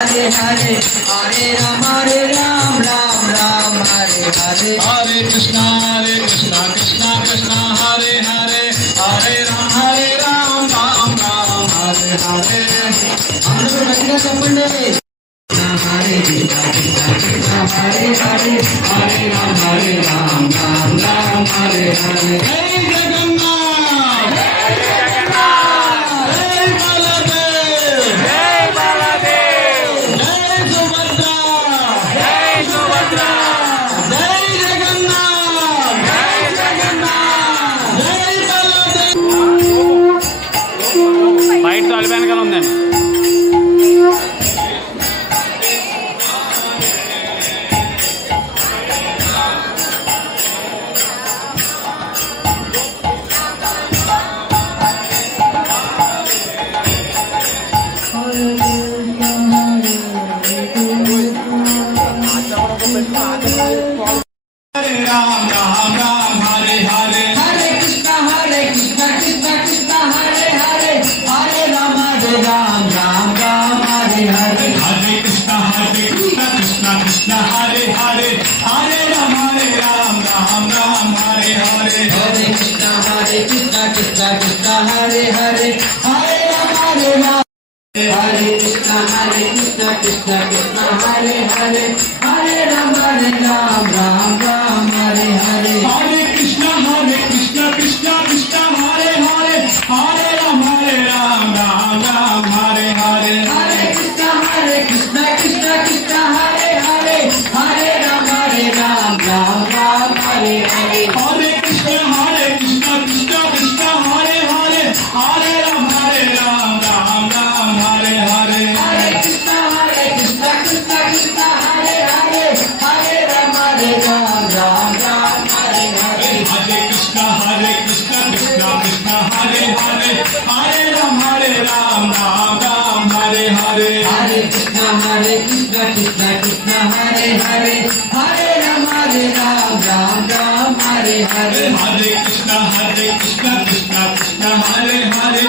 Hare Hare Hare Ram Ram Ram Hare Hare Hare Krishna Krishna Krishna Hare Hare Hare Ram Ram Ram Hare Hare అందరూ గట్టిగా చెప్పండి Hare Krishna Krishna Hare Hare Hare Ram Ram Ram Hare Hare Jai Jagannath Jai Baladev Jai Subhadra Jai Jagannath Jai Baladev బయట తలుపు వెనకాల ఉందండి. Hare Ram Ram Ram Hare Hare Hare Krishna Krishna Krishna Hare Hare Hare Ram Ram Hare Hare Hare Krishna Krishna Krishna Hare Hare Hare Ram Ram Hare Hare Hare Krishna Krishna Krishna Hare Hare Hare Ram Hare Krishna Krishna Krishna Hare Hare Hare Ram Ram Hare Hare Hare Krishna Krishna Krishna Hare Hare Hare Ram Ram Hare Hare Hare Krishna Krishna Krishna Hare Hare Hare Ram Ram Hare Hare Hare Krishna Krishna Krishna Hare Hare Hare Ram Hare Hare Hare Krishna Krishna Krishna Hare Hare Hare Ram Ram Hare Hare Hare Krishna Krishna Krishna Hare Hare Hare Ram Hare Hare Hare Krishna Krishna Krishna Hare Hare Hare Ram Ram Hare Hare Hare Krishna Krishna Krishna Hare Hare